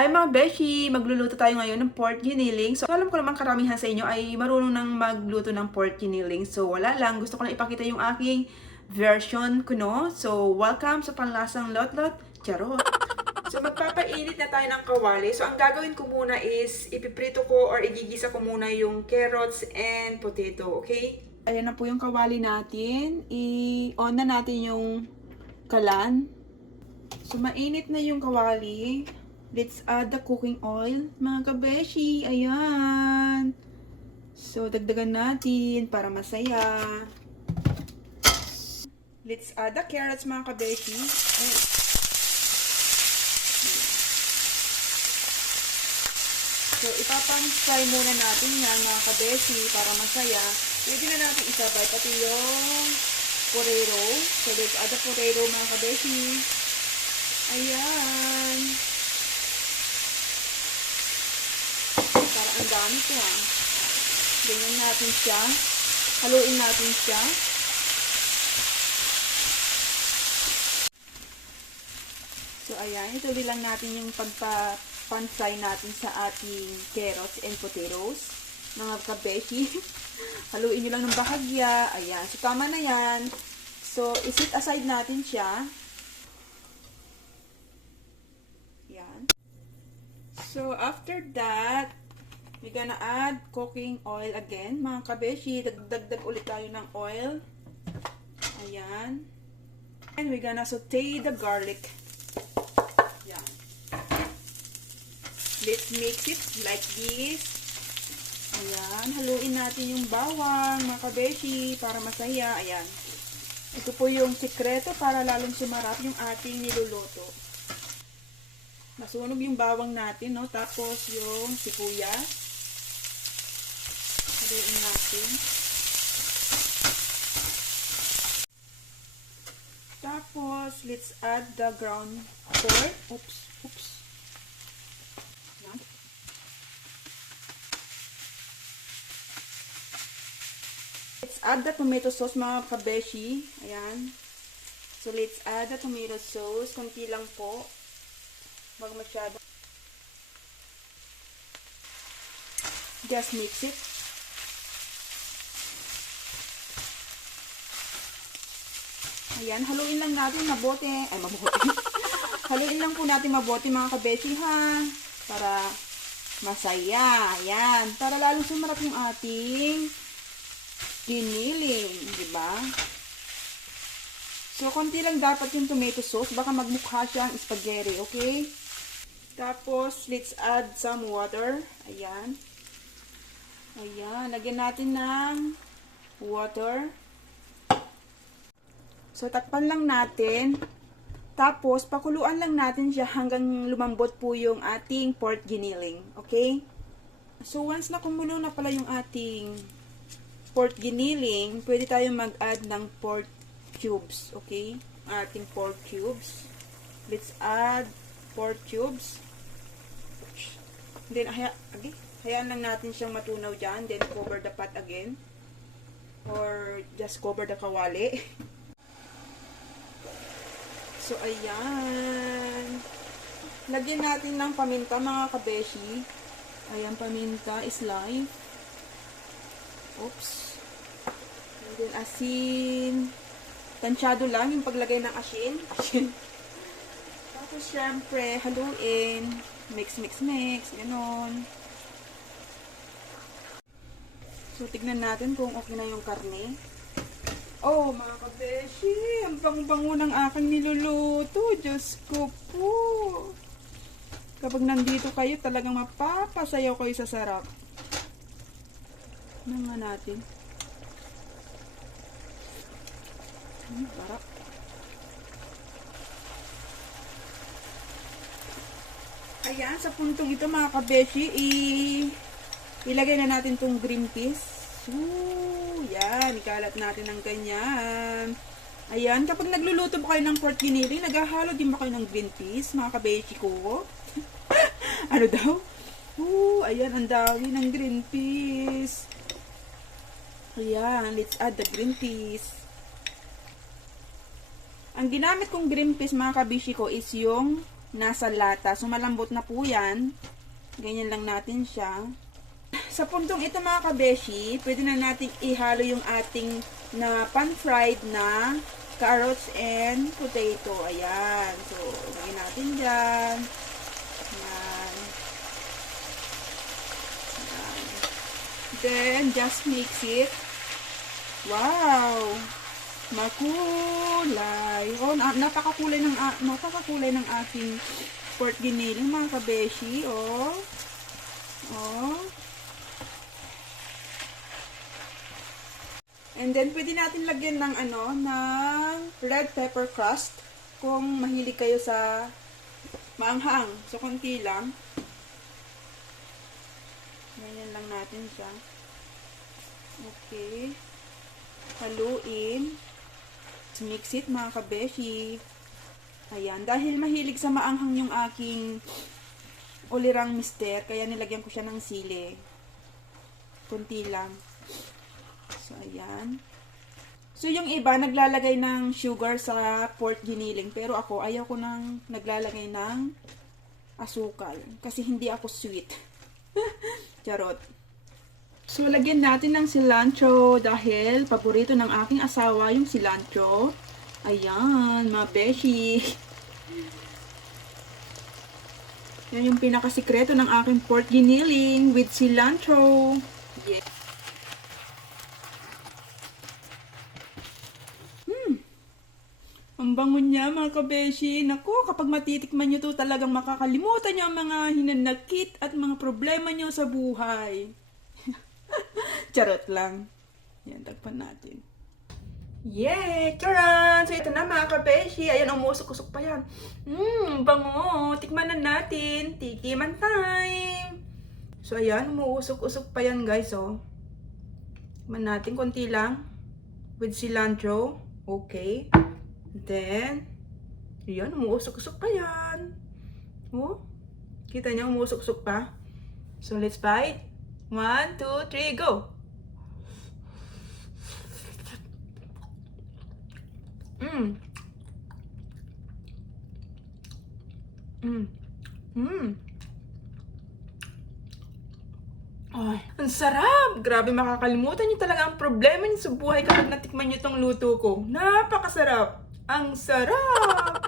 Hi mga beshi! Magluluto tayo ngayon ng pork giniling. So alam ko naman karamihan sa inyo ay marunong nang magluto ng pork giniling. So wala lang, gusto ko lang ipakita yung aking version ko, no? So welcome sa Panlasang Lot-Lot. Charot! So magpapainit na tayo ng kawali. So ang gagawin ko muna is ipiprito ko or igigisa ko muna yung carrots and potato, okay? Ayan na po yung kawali natin. I-on na natin yung kalan. So mainit na yung kawali. Let's add the cooking oil, mga kabeshi. Ayan. So, dagdagan natin para masaya. Let's add the carrots, mga kabeshi. So, ipapang-fry muna natin yan, mga kabeshi, para masaya. Pwede na natin isabay pati yung porero. So, let's add the porero, mga kabeshi. Ayan. Ang dami ko Ganyan natin siya. Haluin natin siya. So, ayan. Ituloy lang natin yung pagpapansay natin sa ating carrots and potatoes. Mga kabeshi. Haluin nyo lang ng bahagya. Ayan. So, tama na yan. So, isit aside natin siya. Ayan. So, after that, we're gonna add cooking oil again, mga kabeshi. Dagdag ulit tayo ng oil. Ayan. And we're gonna saute the garlic. Ayan. Let's mix it like this. Ayan. Haluin natin yung bawang, mga kabeshi, para masaya. Ayan. Ito po yung sikreto para lalong sumarap yung ating niluluto. Masunog yung bawang natin, no? Tapos yung sibuyas. Haluin natin. Tapos, let's add the ground pork. Oops. Let's add the tomato sauce, mga kabeshi. Ayan. So, let's add the tomato sauce. Kunti lang po. Wag masyado. Just mix it. Ayan, haluin lang natin mabuti. Ay, mabuti. Haluin lang po natin mabuti, mga kabeshi, ha? Para masaya. Ayan. Para lalong sumarap yung ating giniling. Diba? So, konti lang dapat yung tomato sauce. Baka magmukha siyang spaghetti, okay? Tapos, let's add some water. Ayan. Ayan. Lagyan natin ng water. So, takpan lang natin. Tapos, pakuluan lang natin siya hanggang lumambot po yung ating pork giniling. Okay? So, once na kumulo na pala yung ating pork giniling, pwede tayong mag-add ng pork cubes. Okay? Ating pork cubes. Let's add pork cubes. Then, hayaan lang natin siyang matunaw dyan. Then, cover the pot again. Or, just cover the kawali. So, ayan. Lagyan natin ng paminta, mga kabeshi. Ayan, paminta is live. Oops. And then, asin. Tansyado lang yung paglagay ng asin. Tapos, syempre, haluin. Mix. Ganon. So, tignan natin kung okay na yung karne. Oh, mga kabeshi, ang bango-bango ng aking niluluto. Diyos ko po. Kapag nandito kayo, talagang mapapasayaw kayo sa sarap. Ano nga natin? Sarap. Ayan, sa puntong ito, mga kabeshi, ilagay na natin tong green peas. Yan, ikalat natin ng ganyan. Ayan, kapag nagluluto ba kayo ng pork giniling, naghahalo din ba kayo ng green peas, mga kabeshi ko? Ano daw? Ayan, ang dami ng green peas. Ayan, let's add the green peas. Ang ginamit kong green peas, mga kabeshi ko, is yung nasa lata. So, malambot na po yan. Ganyan lang natin siya. Sa puntong ito mga kabeshi, pwede na natin ihalo yung ating na pan-fried na carrots and potato. Ayan. So, lagyan natin dyan. Ayan. Ayan. Then, just mix it. Wow! Makulay. Oh, napakakulay ng aking pork giniling mga kabeshi. Oh. Oh. And then, pwede natin lagyan ng ng red pepper crust. Kung mahilig kayo sa maanghang. So, konti lang. Ganyan lang natin siya. Okay. Haluin. Mix it mga kabeshi. Ayan. Dahil mahilig sa maanghang yung aking ulirang mister, kaya nilagyan ko siya ng sili. Kunti lang. So, ayan. So, yung iba, naglalagay ng sugar sa pork giniling. Pero ako, ayaw ko nang naglalagay ng asukal. Kasi hindi ako sweet. Charot. So, lagyan natin ng cilantro dahil paborito ng aking asawa yung cilantro. Ayan, mga beshi. Yan yung pinakasikreto ng aking pork giniling with cilantro. Yeah. Ang bango niya mga kabeshi. Naku, kapag matitikman nyo to, talagang makakalimutan nyo ang mga hinanakit at mga problema nyo sa buhay. Charot lang. Yan, tagpan natin. Yay! Charan! So, ito na mga kabeshi. Ayan, umusok-usok pa yan. Bango. Tikman na natin. Tikiman time. So, ayan, umuusok-usok pa yan, guys, oh. Tikman natin, konti lang. With cilantro. Okay. Then, ayan, umuusok-usok pa yan. Oh, kita niya, umuusok-usok pa. So, let's bite. 1, 2, 3, go! Ay, ang sarap! Grabe, makakalimutan niyo talaga ang problema niyo sa buhay kapag natikman niyo tong luto ko. Napakasarap! Ang sarap!